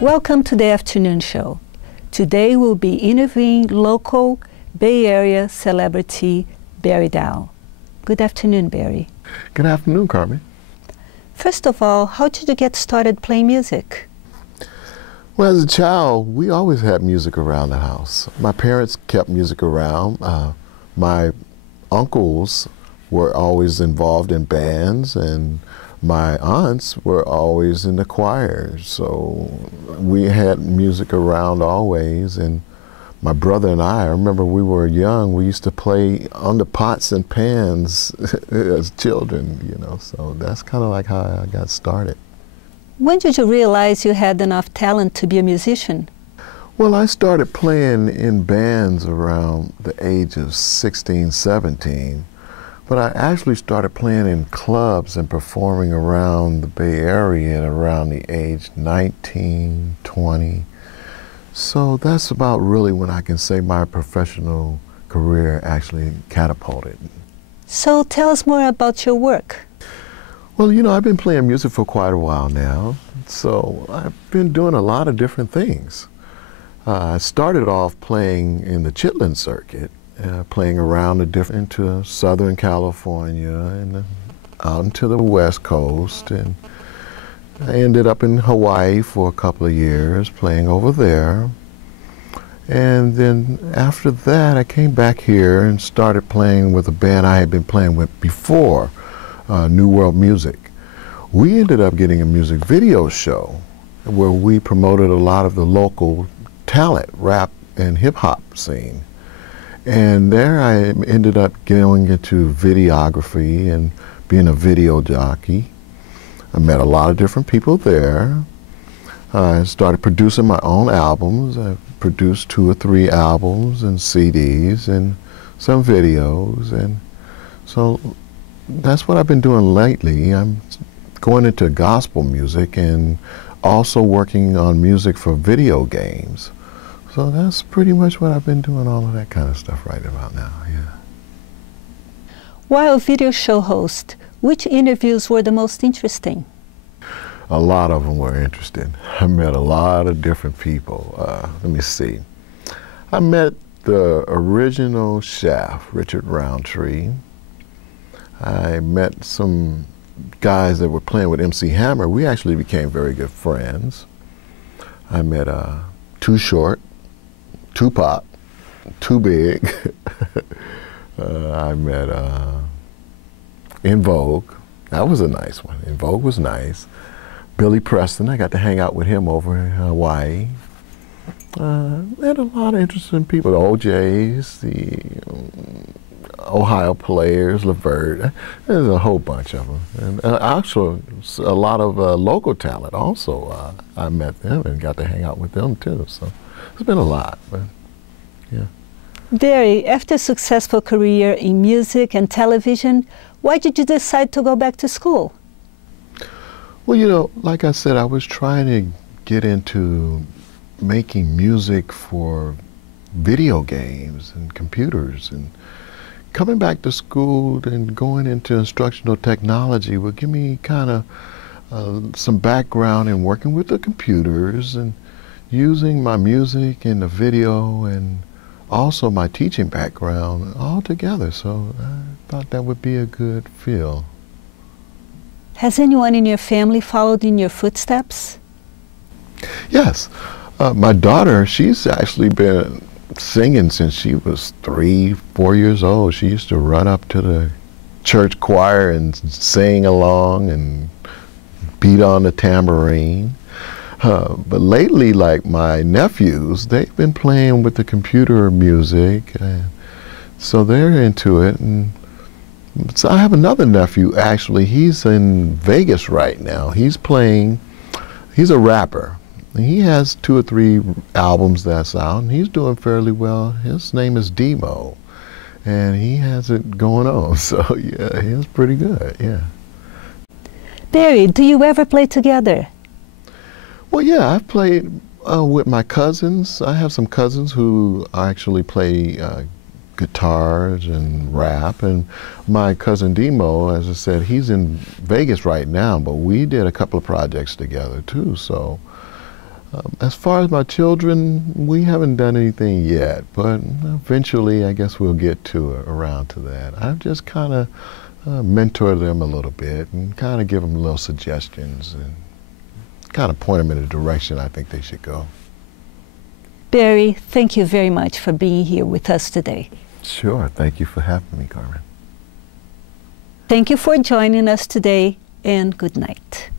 Welcome to the afternoon show. Today we'll be interviewing local Bay Area celebrity Barry Dow. Good afternoon, Barry. Good afternoon, Carmen. First of all, how did you get started playing music? Well, as a child, we always had music around the house. My parents kept music around. My uncles were always involved in bands, and my aunts were always in the choir. So we had music around always. And my brother and I remember we were young, we used to play on the pots and pans as children, you know. So that's kind of like how I got started. When did you realize you had enough talent to be a musician? Well, I started playing in bands around the age of 16, 17. But I actually started playing in clubs and performing around the Bay Area at around the age 19, 20. So that's about really when I can say my professional career actually catapulted. So tell us more about your work. Well, you know, I've been playing music for quite a while now. So I've been doing a lot of different things. I started off playing in the Chitlin circuit. Playing around into Southern California and out into the West Coast, and I ended up in Hawaii for a couple of years playing over there. And then after that I came back here and started playing with a band I had been playing with before, New World Music. We ended up getting a music video show where we promoted a lot of the local talent, rap and hip-hop scene. And there I ended up going into videography and being a video jockey. I met a lot of different people there. I started producing my own albums. I produced 2 or 3 albums and CDs and some videos. And so that's what I've been doing lately. I'm going into gospel music and also working on music for video games. So that's pretty much what I've been doing, all of that kind of stuff right about now, yeah. While a video show host, which interviews were the most interesting? A lot of them were interesting. I met a lot of different people. Let me see. I met the original chef, Richard Roundtree. I met some guys that were playing with MC Hammer. We actually became very good friends. I met Too Short, Tupac, Too Big. I met In Vogue. That was a nice one. In Vogue was nice. Billy Preston, I got to hang out with him over in Hawaii. Met a lot of interesting people. The OJs, the Ohio Players, Levert. There's a whole bunch of them. And actually, a lot of local talent also. I met them and got to hang out with them too. So it's been a lot, but yeah. Barry, after a successful career in music and television, why did you decide to go back to school? Well, you know, like I said, I was trying to get into making music for video games and computers, and coming back to school and going into instructional technology would give me kind of some background in working with the computers and using my music and the video and also my teaching background all together. So I thought that would be a good feel. Has anyone in your family followed in your footsteps? Yes. My daughter, she's actually been singing since she was 3, 4 years old. She used to run up to the church choir and sing along and beat on the tambourine. But lately, like my nephews, they've been playing with the computer music, so they're into it. And so I have another nephew, actually. He's in Vegas right now. He's a rapper. He has 2 or 3 albums that's out, and he's doing fairly well. His name is Demo, and he has it going on. So yeah, he's pretty good, yeah. Barry, do you ever play together? Well, yeah, I've played with my cousins. I have some cousins who actually play guitars and rap, and my cousin Demo, as I said, he's in Vegas right now, but we did a couple of projects together too. So As far as my children, we haven't done anything yet, but eventually I guess we'll get around to that. I've just kind of mentor them a little bit and kind of give them little suggestions and kind of point them in the direction I think they should go. Barry, thank you very much for being here with us today. Sure. Thank you for having me, Carmen. Thank you for joining us today, and good night.